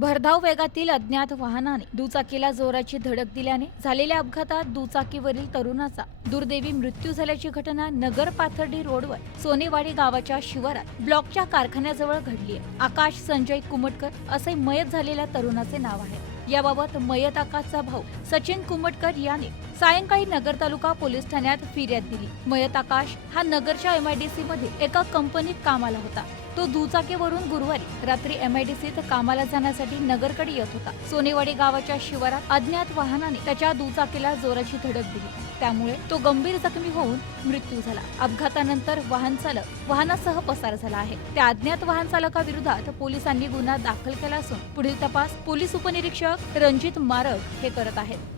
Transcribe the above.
भरधाव वेगातील अज्ञात वाहनाने दुचाकीला जोराची धडक दिल्याने झालेल्या अपघातात दुचाकीवरील तरुणाचा दुर्दैवी मृत्यू झाल्याची घटना नगर पाथर्डी रोडवर सोनेवाडी गावाच्या शिवारात ब्लॉकच्या कारखान्याजवळ घडली आहे. आकाश संजय कुमटकर असे मयत झालेल्या तरुणाचे नाव आहे. याबाबत मयत आकाशचा भाऊ सचिन कुमटकर याने सायंकाळी नगर तालुका पोलीस ठाण्यात फिर्याद दिली. मयत आकाश हा नगरच्या एमआयडीसी मध्ये एका कंपनीत कामाला होता. तो दुचाकीवरून गुरुवारी रात्री एमआयडीसीत कामाला जाण्यासाठी नगरकडे येत होता. सोनेवाडी गावाच्या शिवारात अज्ञात वाहनाने त्याच्या दुचाकीला जोराची धडक दिली. त्यामुळे तो गंभीर जखमी होऊन मृत्यू झाला. अपघातानंतर वाहन चालक वाहनासह पसार झाला आहे. त्या अज्ञात वाहन चालकाविरोधात पोलिसांनी गुन्हा दाखल केला असून पुढील तपास पोलीस उपनिरीक्षक रणजित मारक हे करत आहेत.